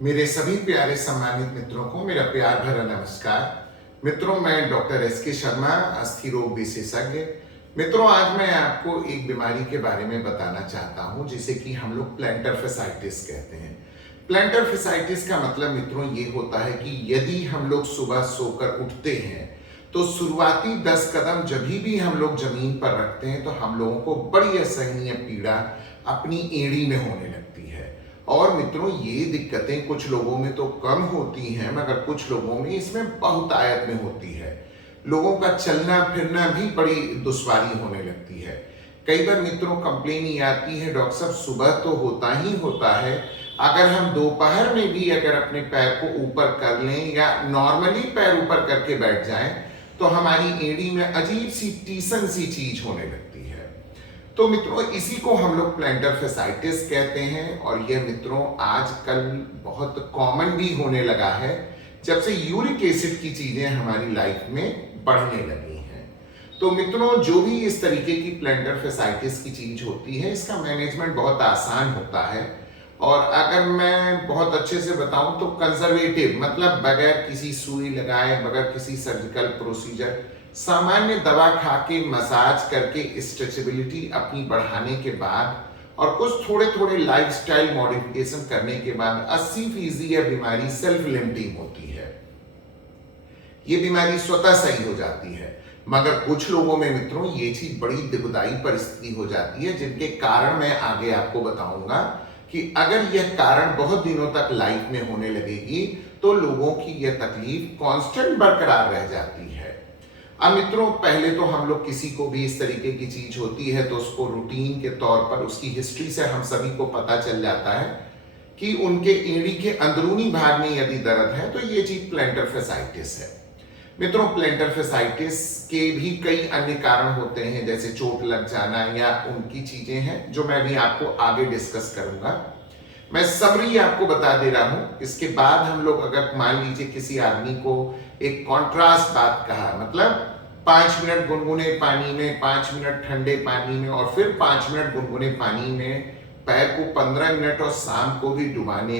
मेरे सभी प्यारे सम्मानित मित्रों को मेरा प्यार भरा नमस्कार। मित्रों, मैं डॉक्टर एस.के. शर्मा, अस्थि रोग विशेषज्ञ। मित्रों, आज मैं आपको एक बीमारी के बारे में बताना चाहता हूं जिसे कि हम लोग प्लैंटर फैसाइटिस कहते हैं। प्लैंटर फैसाइटिस का मतलब मित्रों ये होता है कि यदि हम लोग सुबह सोकर उठते हैं तो शुरुआती 10 कदम जब भी हम लोग जमीन पर रखते हैं तो हम लोगों को बड़ी असहनीय पीड़ा अपनी एड़ी में होने लगती है। और मित्रों, ये दिक्कतें कुछ लोगों में तो कम होती हैं मगर कुछ लोगों में इसमें बहुतायत में होती है। लोगों का चलना फिरना भी बड़ी दुश्वारी होने लगती है। कई बार मित्रों कंप्लेन ये आती है, डॉक्टर साहब सुबह तो होता ही होता है, अगर हम दोपहर में भी अगर अपने पैर को ऊपर कर लें या नॉर्मली पैर ऊपर करके बैठ जाएं तो हमारी एड़ी में अजीब सी टीसन सी चीज होने लगती है। तो मित्रों, इसी को हम लोग प्लैंटर फैसाइटिस कहते हैं और यह मित्रों आजकल बहुत कॉमन भी होने लगा है जब से यूरिक एसिड की चीजें हमारी लाइफ में बढ़ने लगी हैं। तो मित्रों, जो भी इस तरीके की प्लैंटर फैसाइटिस की चीज होती है इसका मैनेजमेंट बहुत आसान होता है। और अगर मैं बहुत अच्छे से बताऊं तो कंजर्वेटिव मतलब बगैर किसी सुई लगाए, बगैर किसी सर्जिकल प्रोसीजर, सामान्य दवा खा के मसाज करके स्ट्रेचेबिलिटी अपनी बढ़ाने के बाद और कुछ थोड़े थोड़े लाइफस्टाइल मॉडिफिकेशन करने के बाद 80% यह बीमारी सेल्फ लिमिटिंग होती है। ये बीमारी स्वतः सही हो जाती है। मगर कुछ लोगों में मित्रों ये चीज बड़ी दुखदाई परिस्थिति हो जाती है जिनके कारण मैं आगे आपको बताऊंगा कि अगर यह कारण बहुत दिनों तक लाइफ में होने लगेगी तो लोगों की यह तकलीफ कांस्टेंट बरकरार रह जाती है। अब मित्रों, पहले तो हम लोग किसी को भी इस तरीके की चीज होती है तो उसको रूटीन के तौर पर उसकी हिस्ट्री से हम सभी को पता चल जाता है कि उनके एड़ी के अंदरूनी भाग में यदि दर्द है तो ये चीज प्लैंटर फैसाइटिस है। मित्रों, प्लैंटर फैसाइटिस के भी कई अन्य कारण होते हैं जैसे चोट लग जाना या उनकी चीजें हैं जो मैं भी आपको आगे डिस्कस करूंगा। मैं समरी आपको बता दे रहा हूं। इसके बाद हम लोग अगर मान लीजिए किसी आदमी को एक कॉन्ट्रास्ट बात कहा, मतलब 5 मिनट गुनगुने पानी में, 5 मिनट ठंडे पानी में और फिर 5 मिनट गुनगुने पानी में, पैर को 15 मिनट और शाम को भी डुबाने,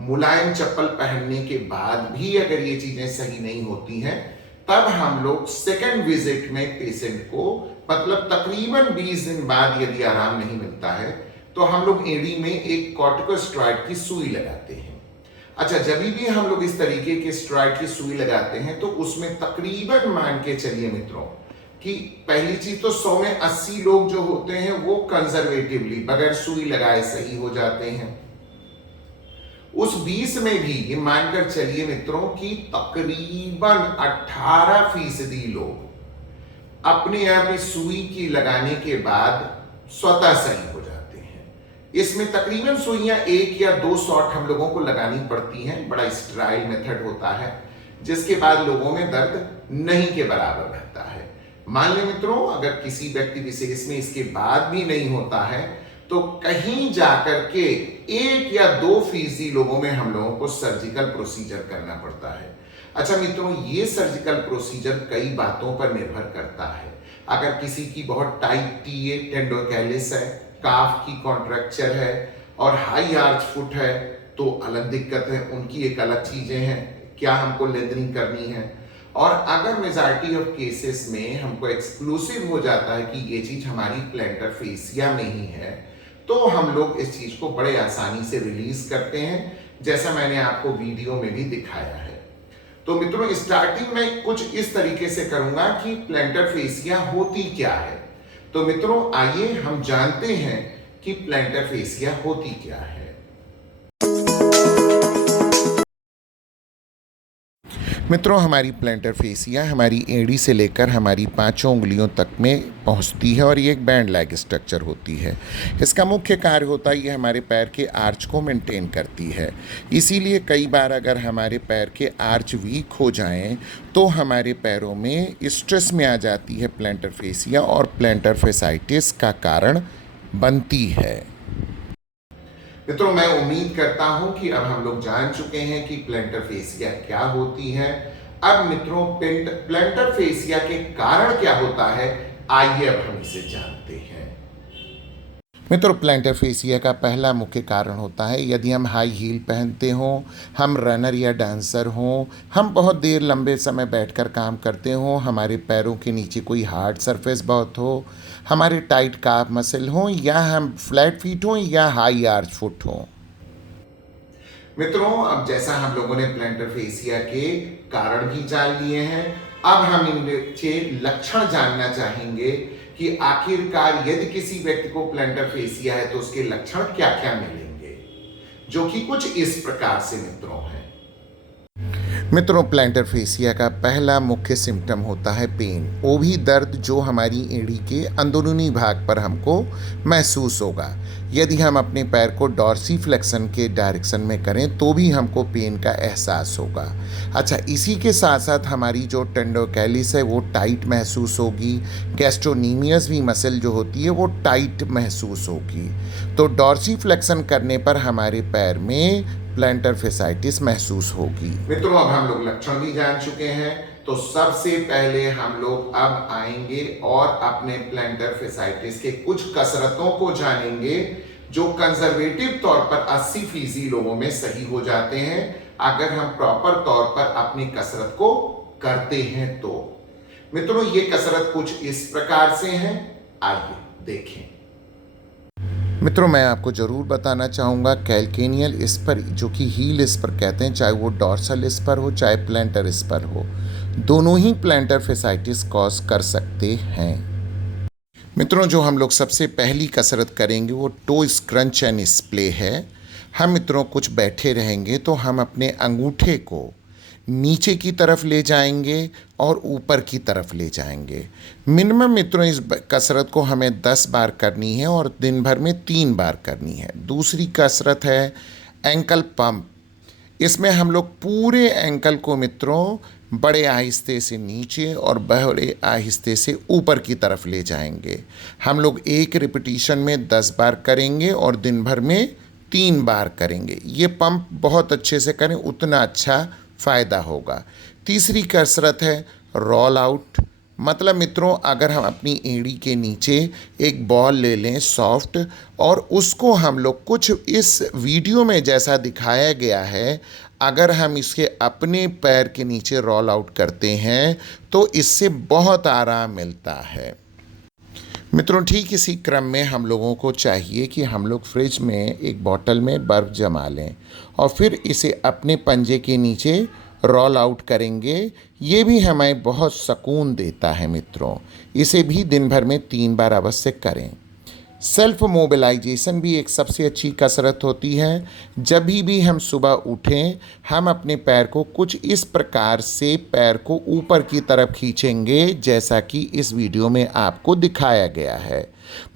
मुलायम चप्पल पहनने के बाद भी अगर ये चीजें सही नहीं होती हैं तब हम लोग सेकेंड विजिट में पेशेंट को मतलब तकरीबन 20 दिन बाद यदि आराम नहीं मिलता है तो हम लोग एड़ी में एक कॉर्टिकोस्टेरॉइड की सुई लगाते हैं। अच्छा, जब भी हम लोग इस तरीके के स्टेरॉइड की सुई लगाते हैं तो उसमें तकरीबन मान के चलिए मित्रों कि पहली चीज तो 100 में 80 लोग जो होते हैं वो कंजर्वेटिवली बगैर सुई लगाए सही हो जाते हैं। उस 20 में भी ये मानकर चलिए मित्रों कि तकरीबन 18% लोग अपने आप इस सुई की लगाने के बाद स्वतः सही हो जाते हैं। इसमें तकरीबन सुइयां 1 या 2 शॉट हम लोगों को लगानी पड़ती हैं। बड़ा स्टेराइल मेथड होता है जिसके बाद लोगों में दर्द नहीं के बराबर रहता है। मान लें मित्रों, अगर किसी व्यक्ति विशेष में इसके बाद भी नहीं होता है तो कहीं जाकर के 1 या 2% लोगों में हम लोगों को सर्जिकल प्रोसीजर करना पड़ता है। अच्छा मित्रों, ये सर्जिकल प्रोसीजर कई बातों पर निर्भर करता है। अगर किसी की बहुत टाइट टीए टेंडोकैलिस है, काफ की कॉन्ट्रैक्चर है और हाई आर्च फुट है तो अलग दिक्कत है, उनकी एक अलग चीजें हैं, क्या हमको लेदरिंग करनी है। और अगर मेजॉरिटी ऑफ केसेस में हमको एक्सक्लूसिव हो जाता है कि ये चीज हमारी प्लैंटर फेसिया में ही है तो हम लोग इस चीज को बड़े आसानी से रिलीज करते हैं, जैसा मैंने आपको वीडियो में भी दिखाया है। तो मित्रों, स्टार्टिंग में कुछ इस तरीके से करूंगा कि प्लैंटर फेसिया होती क्या है। तो मित्रों, आइए हम जानते हैं कि प्लैंटर फेसिया होती क्या है। मित्रों, हमारी प्लैंटर फेसिया हमारी एड़ी से लेकर हमारी 5 उंगलियों तक में पहुंचती है और ये एक बैंड लाइक स्ट्रक्चर होती है। इसका मुख्य कार्य होता है ये हमारे पैर के आर्च को मेंटेन करती है। इसीलिए कई बार अगर हमारे पैर के आर्च वीक हो जाएं तो हमारे पैरों में स्ट्रेस में आ जाती है प्लैंटर फेसिया और प्लैंटर फैसाइटिस का कारण बनती है। मित्रों, मैं उम्मीद करता हूं कि अब हम लोग जान चुके हैं कि प्लैंटर फेसिया क्या होती है। अब मित्रों, प्लैंटर फेसिया के कारण क्या होता है, आइए अब हम इसे जानते हैं। मित्रों, प्लैंटर फेसिया का पहला मुख्य कारण होता है यदि हम हाई हील पहनते हों, हम रनर या डांसर हों, हम बहुत देर लंबे समय बैठकर काम करते हों, हमारे पैरों के नीचे कोई हार्ड सरफेस बहुत हो, हमारे टाइट काफ मसल हों, या हम फ्लैट फीट हों या हाई आर्च फुट हों। मित्रों, अब जैसा हम लोगों ने प्लैंटर फेसिया के कारण भी जान लिए हैं, अब हम इनके लक्षण जानना चाहेंगे कि आखिरकार यदि किसी व्यक्ति को प्लैंटर फेसिया है तो उसके लक्षण क्या क्या मिलेंगे, जो कि कुछ इस प्रकार से मित्रों हैं। मित्रों, प्लैंटर फेसिया का पहला मुख्य सिम्टम होता है पेन, वो भी दर्द जो हमारी एड़ी के अंदरूनी भाग पर हमको महसूस होगा। यदि हम अपने पैर को डॉर्सी फ्लेक्शन के डायरेक्शन में करें तो भी हमको पेन का एहसास होगा। अच्छा, इसी के साथ साथ हमारी जो टेंडोकैलिस है वो टाइट महसूस होगी, गैस्ट्रोनीमियस भी मसल जो होती है वो टाइट महसूस होगी। तो डॉर्सी फ्लेक्शन करने पर हमारे पैर में प्लैंटर फेसाइटिस महसूस होगी। मित्रों, अब हम लोग लक्षण भी जान चुके हैं, तो सबसे पहले हम लोग अब आएंगे और अपने प्लैंटर फेसाइटिस के कुछ कसरतों को जानेंगे जो कंजर्वेटिव तौर पर 80% लोगों में सही हो जाते हैं अगर हम प्रॉपर तौर पर अपनी कसरत को करते हैं तो। मित्रों, ये कसरत कुछ इस प्रकार से है, आइए देखें। मित्रों, मैं आपको ज़रूर बताना चाहूँगा कैल्केनियल स्पर, जो कि हील स्पर कहते हैं, चाहे वो डॉर्सल स्पर हो चाहे प्लैंटर स्पर हो, दोनों ही प्लैंटर फेसाइटिस कॉज कर सकते हैं। मित्रों, जो हम लोग सबसे पहली कसरत करेंगे वो टो स्क्रंच एंड स्प्ले है। हम मित्रों कुछ बैठे रहेंगे तो हम अपने अंगूठे को नीचे की तरफ ले जाएंगे और ऊपर की तरफ ले जाएंगे। मिनिमम मित्रों इस कसरत को हमें 10 बार करनी है और दिन भर में 3 बार करनी है। दूसरी कसरत है एंकल पंप। इसमें हम लोग पूरे एंकल को मित्रों बड़े आहिस्ते से नीचे और बड़े आहिस्ते से ऊपर की तरफ ले जाएंगे। हम लोग एक रिपीटिशन में 10 बार करेंगे और दिन भर में 3 बार करेंगे। ये पंप बहुत अच्छे से करें, उतना अच्छा फ़ायदा होगा। तीसरी कसरत है रोल आउट। मतलब मित्रों, अगर हम अपनी एड़ी के नीचे एक बॉल ले लें सॉफ्ट, और उसको हम लोग कुछ इस वीडियो में जैसा दिखाया गया है, अगर हम इसके अपने पैर के नीचे रोल आउट करते हैं तो इससे बहुत आराम मिलता है। मित्रों, ठीक इसी क्रम में हम लोगों को चाहिए कि हम लोग फ्रिज में एक बोतल में बर्फ़ जमा लें और फिर इसे अपने पंजे के नीचे रोल आउट करेंगे। ये भी हमें बहुत सुकून देता है मित्रों। इसे भी दिन भर में 3 बार अवश्य करें। सेल्फ मोबिलाइजेशन भी एक सबसे अच्छी कसरत होती है। जब भी हम सुबह उठें, हम अपने पैर को कुछ इस प्रकार से पैर को ऊपर की तरफ खींचेंगे जैसा कि इस वीडियो में आपको दिखाया गया है।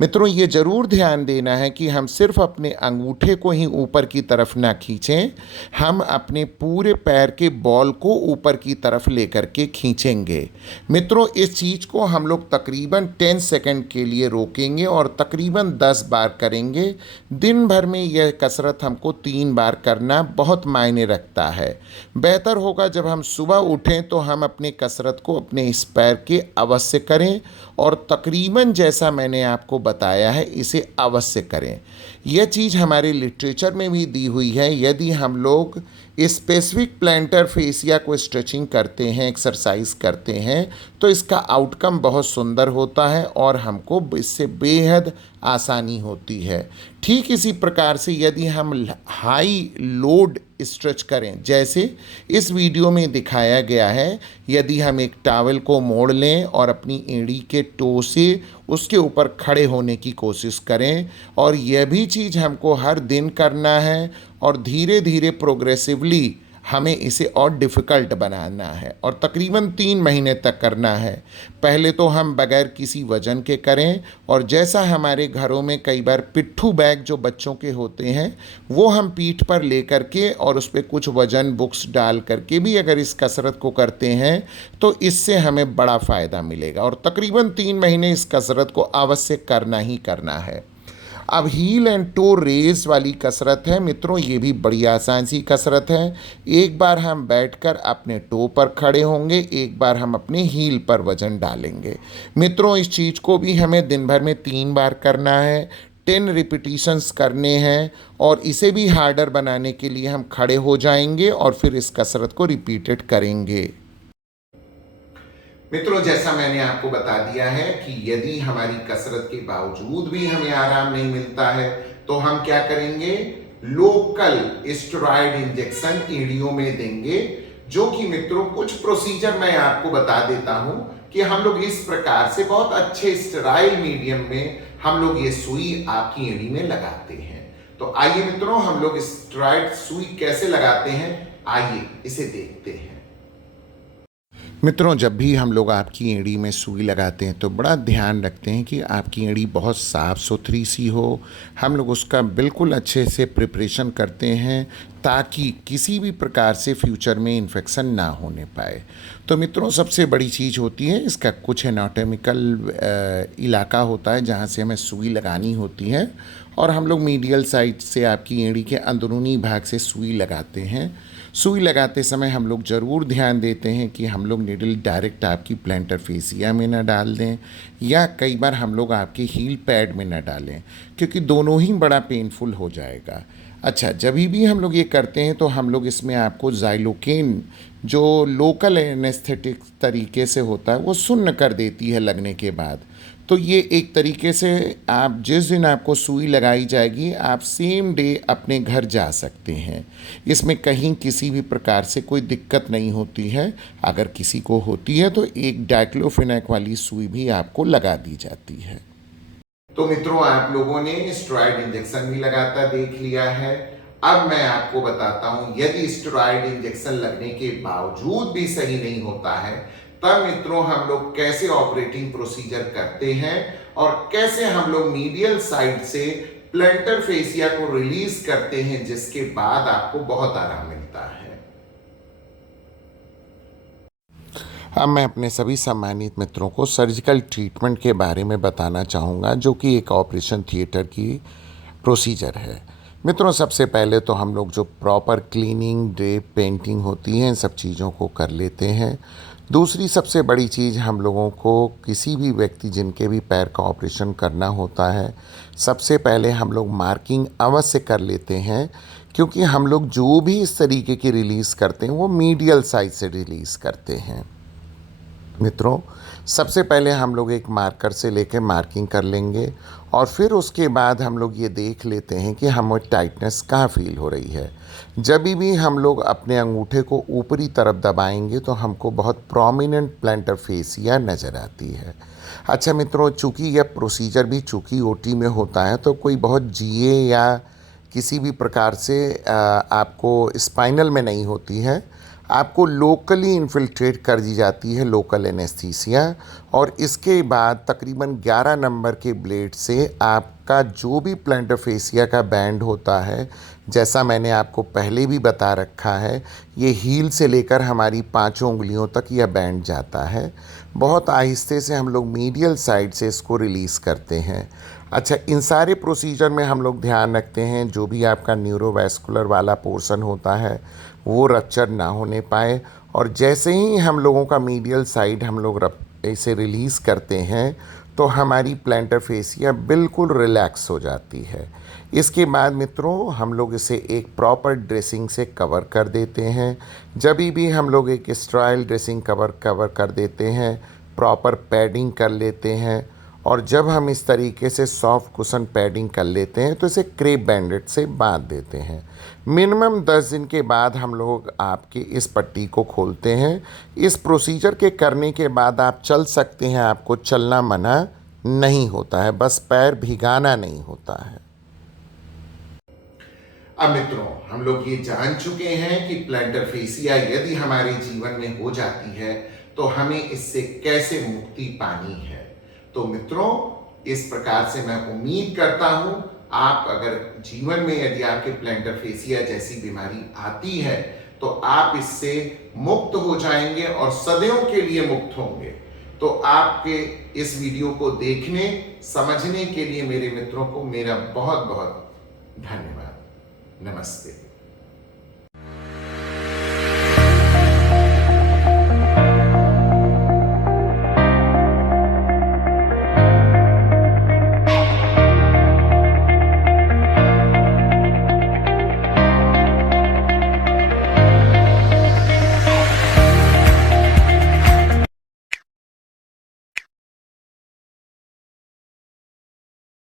मित्रों, ये ज़रूर ध्यान देना है कि हम सिर्फ अपने अंगूठे को ही ऊपर की तरफ ना खींचें, हम अपने पूरे पैर के बॉल को ऊपर की तरफ लेकर के खींचेंगे। मित्रों, इस चीज़ को हम लोग तकरीबन 10 सेकंड के लिए रोकेंगे और तकरीबन 10 बार करेंगे। दिन भर में यह कसरत हमको 3 बार करना बहुत मायने रखता है। बेहतर होगा जब हम सुबह उठें तो हम अपने कसरत को अपने इस पैर के अवश्य करें और तकरीबन जैसा मैंने आपको बताया है इसे अवश्य करें। यह चीज़ हमारे लिटरेचर में भी दी हुई है। यदि हम लोग स्पेसिफिक प्लैंटर फेसिया को स्ट्रेचिंग करते हैं, एक्सरसाइज करते हैं, तो इसका आउटकम बहुत सुंदर होता है और हमको इससे बेहद आसानी होती है। ठीक इसी प्रकार से यदि हम हाई लोड स्ट्रेच करें, जैसे इस वीडियो में दिखाया गया है, यदि हम एक टॉवल को मोड़ लें और अपनी एड़ी के टो से उसके ऊपर खड़े होने की कोशिश करें, और यह भी चीज़ हमको हर दिन करना है और धीरे धीरे प्रोग्रेसिवली हमें इसे और डिफ़िकल्ट बनाना है और तकरीबन 3 महीने तक करना है। पहले तो हम बगैर किसी वज़न के करें, और जैसा हमारे घरों में कई बार पिट्ठू बैग जो बच्चों के होते हैं वो हम पीठ पर ले करके और उस पर कुछ वज़न बुक्स डाल करके भी अगर इस कसरत को करते हैं तो इससे हमें बड़ा फ़ायदा मिलेगा, और तकरीबन 3 महीने इस कसरत को अवश्य करना ही करना है। अब हील एंड टो रेज वाली कसरत है मित्रों, ये भी बड़ी आसान सी कसरत है। एक बार हम बैठकर अपने टो पर खड़े होंगे, एक बार हम अपने हील पर वजन डालेंगे। मित्रों, इस चीज़ को भी हमें दिन भर में 3 बार करना है। 10 रिपीटिशंस करने हैं और इसे भी हार्डर बनाने के लिए हम खड़े हो जाएंगे और फिर इस कसरत को रिपीटेड करेंगे। मित्रों, जैसा मैंने आपको बता दिया है कि यदि हमारी कसरत के बावजूद भी हमें आराम नहीं मिलता है तो हम क्या करेंगे, लोकल स्टेरॉइड इंजेक्शन एड़ियों में देंगे, जो कि मित्रों कुछ प्रोसीजर मैं आपको बता देता हूं कि हम लोग इस प्रकार से बहुत अच्छे स्टेराइल मीडियम में हम लोग ये सुई आपकी एड़ी में लगाते हैं। तो आइए मित्रों, हम लोग स्टेरॉइड सुई कैसे लगाते हैं, आइए इसे देखते हैं। मित्रों, जब भी हम लोग आपकी एड़ी में सुई लगाते हैं तो बड़ा ध्यान रखते हैं कि आपकी एड़ी बहुत साफ़ सुथरी सी हो। हम लोग उसका बिल्कुल अच्छे से प्रिपरेशन करते हैं ताकि किसी भी प्रकार से फ्यूचर में इन्फेक्शन ना होने पाए। तो मित्रों, सबसे बड़ी चीज़ होती है इसका कुछ एनाटॉमिकल इलाका होता है जहाँ से हमें सुई लगानी होती है, और हम लोग मीडियल साइड से आपकी एड़ी के अंदरूनी भाग से सुई लगाते हैं। सुई लगाते समय हम लोग ज़रूर ध्यान देते हैं कि हम लोग नीडल डायरेक्ट आपकी प्लैंटर फेसिया में न डाल दें, या कई बार हम लोग आपके हील पैड में न डालें, क्योंकि दोनों ही बड़ा पेनफुल हो जाएगा। अच्छा, जब भी हम लोग ये करते हैं तो हम लोग इसमें आपको ज़ाइलोकेन, जो लोकल एनेस्थेटिक तरीके से होता है, वो सुन्न कर देती है लगने के बाद। तो ये एक तरीके से आप जिस दिन आपको सुई लगाई जाएगी आप सेम डे अपने घर जा सकते हैं। इसमें कहीं किसी भी प्रकार से कोई दिक्कत नहीं होती है। अगर किसी को होती है तो एक डाइक्लोफेनाक वाली सुई भी आपको लगा दी जाती है। तो मित्रों, आप लोगों ने स्टेरॉइड इंजेक्शन भी लगाता देख लिया है। अब मैं आपको बताता हूं, यदि स्टेरॉइड इंजेक्शन लगने के बावजूद भी सही नहीं होता है तब मित्रों हम लोग कैसे ऑपरेटिंग प्रोसीजर करते हैं और कैसे हम लोग मीडियल साइड से प्लैंटर फेसिया को रिलीज करते हैं, जिसके बाद आपको बहुत आराम मिलता है। अब मैं अपने सभी सम्मानित मित्रों को सर्जिकल ट्रीटमेंट के बारे में बताना चाहूँगा, जो कि एक ऑपरेशन थिएटर की प्रोसीजर है। मित्रों, सबसे पहले तो हम लोग जो प्रॉपर क्लीनिंग, ड्रेप, पेंटिंग होती है, इन सब चीज़ों को कर लेते हैं। दूसरी सबसे बड़ी चीज़, हम लोगों को किसी भी व्यक्ति जिनके भी पैर का ऑपरेशन करना होता है, सबसे पहले हम लोग मार्किंग अवश्य कर लेते हैं, क्योंकि हम लोग जो भी इस तरीके की रिलीज़ करते हैं वो मीडियल साइड से रिलीज़ करते हैं। मित्रों, सबसे पहले हम लोग एक मार्कर से लेकर मार्किंग कर लेंगे और फिर उसके बाद हम लोग ये देख लेते हैं कि हमें टाइटनेस कहाँ फील हो रही है। जब भी हम लोग अपने अंगूठे को ऊपरी तरफ दबाएंगे तो हमको बहुत प्रोमिनेंट प्लैंटर फेसिया नज़र आती है। अच्छा मित्रों, चूँकि यह प्रोसीजर भी चूँकि ओटी में होता है तो कोई बहुत जीए या किसी भी प्रकार से आपको स्पाइनल में नहीं होती है। आपको लोकली इन्फिल्ट्रेट कर दी जाती है लोकल एनेस्थीसिया, और इसके बाद तकरीबन 11 नंबर के ब्लेड से आपका जो भी प्लैंटर फेसिया का बैंड होता है, जैसा मैंने आपको पहले भी बता रखा है, ये हील से लेकर हमारी 5 उंगलियों तक यह बैंड जाता है। बहुत आहिस्ते से हम लोग मीडियल साइड से इसको रिलीज़ करते हैं। अच्छा, इन सारे प्रोसीजर में हम लोग ध्यान रखते हैं जो भी आपका न्यूरोवैस्कुलर वाला पोर्शन होता है वो रप्चर ना होने पाए, और जैसे ही हम लोगों का मीडियल साइड हम लोग इसे रिलीज़ करते हैं तो हमारी प्लैंटर फेसिया बिल्कुल रिलैक्स हो जाती है। इसके बाद मित्रों हम लोग इसे एक प्रॉपर ड्रेसिंग से कवर कर देते हैं। जब भी हम लोग एक स्टेराइल ड्रेसिंग कवर कर देते हैं, प्रॉपर पैडिंग कर लेते हैं, और जब हम इस तरीके से सॉफ्ट कुशन पैडिंग कर लेते हैं तो इसे क्रेप बैंडेड से बांध देते हैं। मिनिमम 10 दिन के बाद हम लोग आपकी इस पट्टी को खोलते हैं। इस प्रोसीजर के करने के बाद आप चल सकते हैं, आपको चलना मना नहीं होता है, बस पैर भिगाना नहीं होता है। अब मित्रों, हम लोग ये जान चुके हैं कि प्लैंटर फेसिया यदि हमारे जीवन में हो जाती है तो हमें इससे कैसे मुक्ति पानी है। तो मित्रों, इस प्रकार से मैं उम्मीद करता हूं आप अगर जीवन में यदि आपके प्लैंटर फेसिया जैसी बीमारी आती है तो आप इससे मुक्त हो जाएंगे और सदैव के लिए मुक्त होंगे। तो आपके इस वीडियो को देखने समझने के लिए मेरे मित्रों को मेरा बहुत बहुत धन्यवाद। नमस्ते।